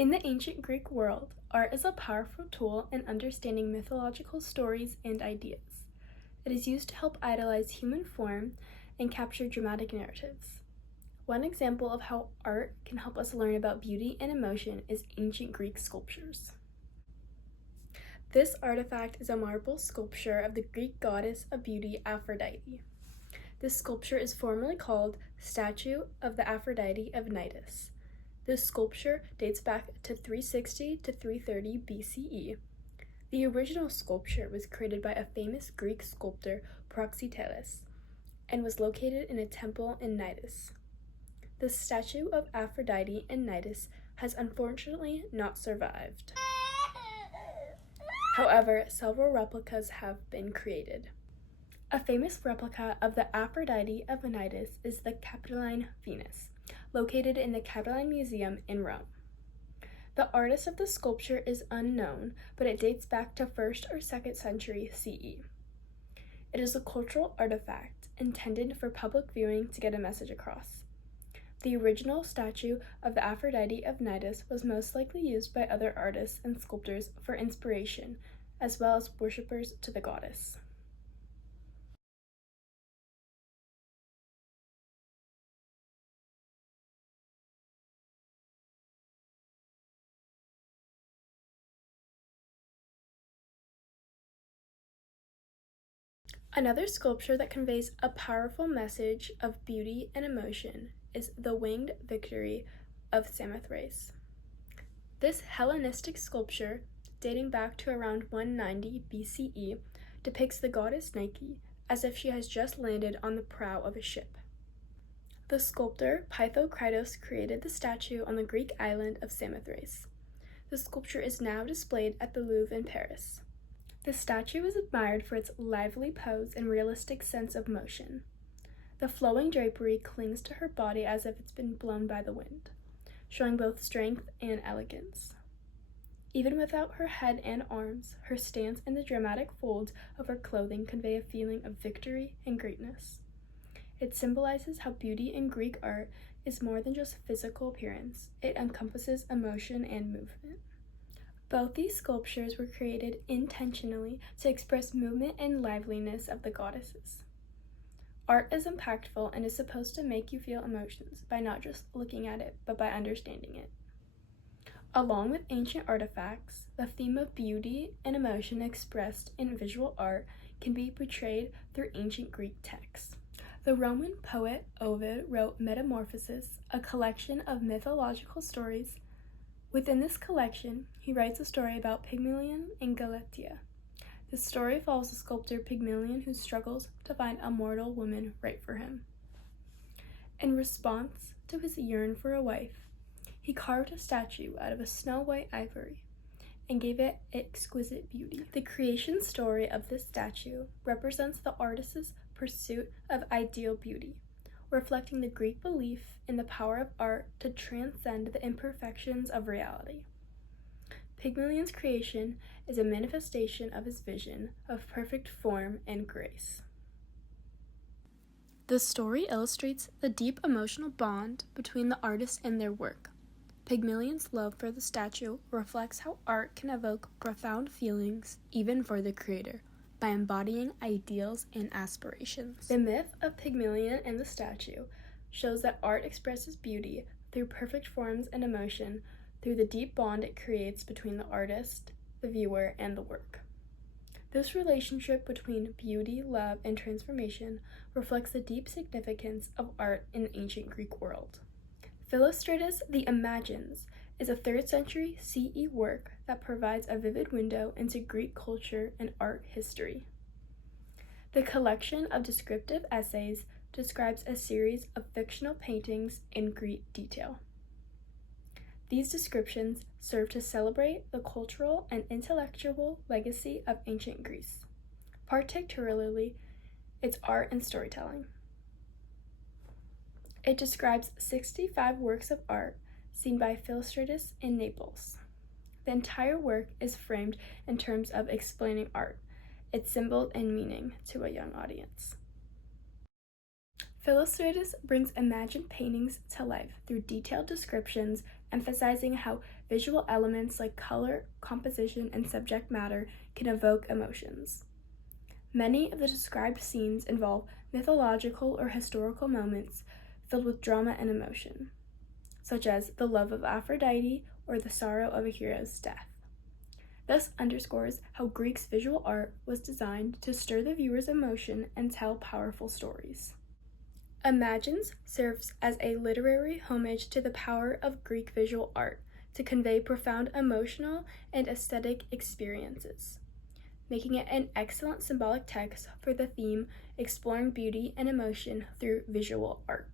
In the ancient Greek world, art is a powerful tool in understanding mythological stories and ideas. It is used to help idolize human form and capture dramatic narratives. One example of how art can help us learn about beauty and emotion is ancient Greek sculptures. This artifact is a marble sculpture of the Greek goddess of beauty Aphrodite. This sculpture is formally called Statue of the Aphrodite of Cnidos. This sculpture dates back to 360 to 330 BCE. The original sculpture was created by a famous Greek sculptor, Praxiteles, and was located in a temple in Cnidos. The statue of Aphrodite in Cnidos has unfortunately not survived. However, several replicas have been created. A famous replica of the Aphrodite of Cnidos is the Capitoline Venus, located in the Capitoline Museum in Rome. The artist of the sculpture is unknown, but it dates back to 1st or 2nd century CE. It is a cultural artifact intended for public viewing to get a message across. The original statue of the Aphrodite of Cnidos was most likely used by other artists and sculptors for inspiration, as well as worshippers to the goddess. Another sculpture that conveys a powerful message of beauty and emotion is the Winged Victory of Samothrace. This Hellenistic sculpture, dating back to around 190 BCE, depicts the goddess Nike as if she has just landed on the prow of a ship. The sculptor Pythokritos created the statue on the Greek island of Samothrace. The sculpture is now displayed at the Louvre in Paris. The statue is admired for its lively pose and realistic sense of motion. The flowing drapery clings to her body as if it's been blown by the wind, showing both strength and elegance. Even without her head and arms, her stance and the dramatic folds of her clothing convey a feeling of victory and greatness. It symbolizes how beauty in Greek art is more than just physical appearance. It encompasses emotion and movement. Both these sculptures were created intentionally to express movement and liveliness of the goddesses. Art is impactful and is supposed to make you feel emotions by not just looking at it, but by understanding it. Along with ancient artifacts, the theme of beauty and emotion expressed in visual art can be portrayed through ancient Greek texts. The Roman poet Ovid wrote Metamorphoses, a collection of mythological stories. Within this collection, he writes a story about Pygmalion and Galatea. The story follows the sculptor Pygmalion who struggles to find a mortal woman right for him. In response to his yearn for a wife, he carved a statue out of a snow-white ivory and gave it exquisite beauty. The creation story of this statue represents the artist's pursuit of ideal beauty, reflecting the Greek belief in the power of art to transcend the imperfections of reality. Pygmalion's creation is a manifestation of his vision of perfect form and grace. The story illustrates the deep emotional bond between the artist and their work. Pygmalion's love for the statue reflects how art can evoke profound feelings even for the creator, by embodying ideals and aspirations. The myth of Pygmalion and the statue shows that art expresses beauty through perfect forms and emotion through the deep bond it creates between the artist, the viewer, and the work. This relationship between beauty, love, and transformation reflects the deep significance of art in the ancient Greek world. Philostratus the Imagines is a 3rd century CE work that provides a vivid window into Greek culture and art history. The collection of descriptive essays describes a series of fictional paintings in Greek detail. These descriptions serve to celebrate the cultural and intellectual legacy of ancient Greece, particularly its art and storytelling. It describes 65 works of art seen by Philostratus in Naples. The entire work is framed in terms of explaining art, its symbols and meaning to a young audience. Philostratus brings imagined paintings to life through detailed descriptions, emphasizing how visual elements like color, composition, and subject matter can evoke emotions. Many of the described scenes involve mythological or historical moments filled with drama and emotion, such as the love of Aphrodite or the sorrow of a hero's death. This underscores how Greek's visual art was designed to stir the viewer's emotion and tell powerful stories. Imagines serves as a literary homage to the power of Greek visual art to convey profound emotional and aesthetic experiences, making it an excellent symbolic text for the theme exploring beauty and emotion through visual art.